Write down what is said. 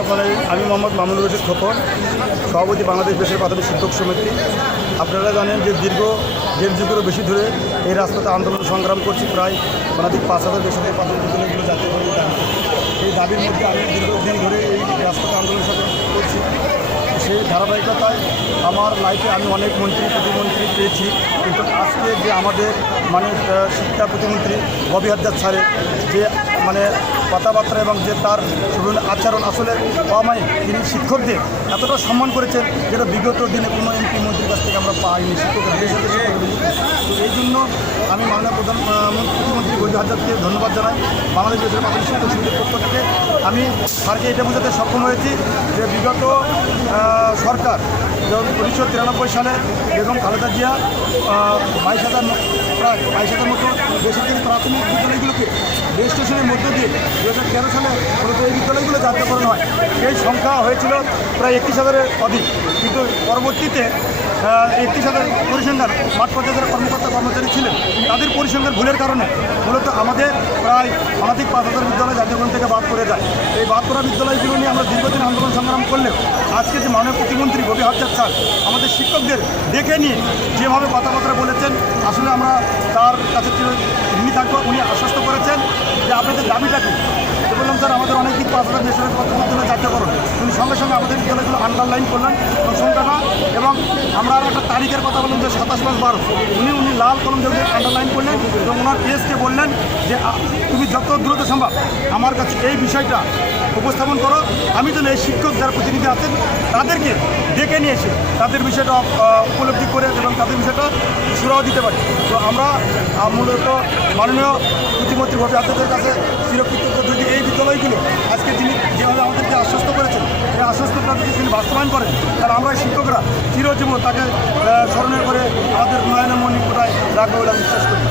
আমি মোহাম্মদ মামুনুর রশিদ খোকন, সভাপতি বাংলাদেশ বেসরকারি প্রাথমিক শিক্ষক সমিতি। আপনারা জানেন যে দীর্ঘ 1.5 যুগেরও বেশি ধরে এই রাস্তাতে আন্দোলন সংগ্রাম করছি। প্রায় অনাধিক 5,000 বেসরকারি প্রাথমিক বিদ্যালয়গুলো জাতীয়করণের দাবিতে। এই দাবির মধ্যে আমি দীর্ঘদিন ধরে এই রাস্তাতে আন্দোলন করছি। সেই ধারাবাহিকতায় আমার লাইফে আমি অনেক মন্ত্রী প্রতিমন্ত্রী পেয়েছি, কিন্তু আজকে যে আমাদের শিক্ষা প্রতিমন্ত্রী ববি হাদ্দাদ স্যারের যে কথাবার্তা এবং যে তার আচরণ আসলে অমায়িক। তিনি শিক্ষকদের এতটা সম্মান করেছেন যেটা বিগত দিনে কোনো এমপি মন্ত্রীর কাছ থেকে আমরা পাইনি। শিক্ষকদের তো এই জন্য আমি মাননীয় প্রতিমন্ত্রী ববি হাদ্দাদকে ধন্যবাদ জানাই। বাংলাদেশ বেসরকারি প্রাথমিক শিক্ষক সমিতির পক্ষ থেকে আমি স্যারকে এটা বোঝাতে সক্ষম হয়েছি যে বিগত সরকার যেমন 1993 সালে বেগম খালেদা জিয়া 22,000 মতো বেসরকারি প্রাথমিক বিদ্যালয়গুলোকে রেজিস্ট্রেশনের মধ্য দিয়ে 2013 সালে মূলত এই বিদ্যালয়গুলো জাতীয়করণ হয়। এই সংখ্যা হয়েছিল প্রায় 31,000-এর অধিক, কিন্তু পরবর্তীতে 31,000 পরিসংখ্যান মাঠ পর্যায়ে যারা কর্মচারী ছিলেন তাদের পরিসংখ্যান ভুলের কারণে মূলত আমাদের প্রায় অনাধিক 5,000 বিদ্যালয় জাতীয়করণ থেকে বাদ করে যায়। এই বাদ করা বিদ্যালয়গুলো নিয়ে আমরা দীর্ঘদিন আন্দোলন সংগ্রাম করলেও আজকে যে মাননীয় প্রতিমন্ত্রী ববি হাদ্দাদ স্যার আমাদের শিক্ষকদের দেখে নিয়ে যেভাবে কথাবার্তা বলেছেন, আসলে আমরা তার কাছে ঋণী থাকবো। উনি আশ্বস্ত করেছেন যে আপনাদের দাবিটা কি। বললাম স্যার আমাদের অনেক 5,000 বেসরকারি প্রাথমিক বিদ্যালয় জাতীয়করণ। উনি সঙ্গে সঙ্গে আমাদের বিদ্যালয়গুলো আন্ডারলাইন করলেন এবং সংখ্যাটা, এবং আমরা আর একটা তারিখের কথা বললাম যে 27/12। উনি লাল কলম দিয়ে আন্ডারলাইন করলেন এবং ওনার পিএসকে বললেন যে তুমি যত দ্রুত সম্ভব আমার কাছে এই বিষয়টা উপস্থাপন করো। আমি যেন এই শিক্ষক যারা প্রতিনিধি আছেন তাদেরকে ডেকে নিয়ে এসে তাদের বিষয়টা উপলব্ধি করে এবং তাদের বিষয়টা সুরাহ দিতে পারি। তো আমরা মূলত মাননীয় প্রতিমন্ত্রী ববি হাদ্দাদের কাছে চিরকৃতজ্ঞ। যদি এই বিদ্যালয়গুলো আজকে তিনি যেভাবে আমাদেরকে আশ্বস্ত করেছেন, এই আশ্বস্তটা যদি তিনি বাস্তবায়ন করেন, তাহলে আমরা শিক্ষকরা চিরজীবন তাকে স্মরণে করে আমাদের নয়নের মণিপুরায় রাখবো বলে আমি বিশ্বাস করি।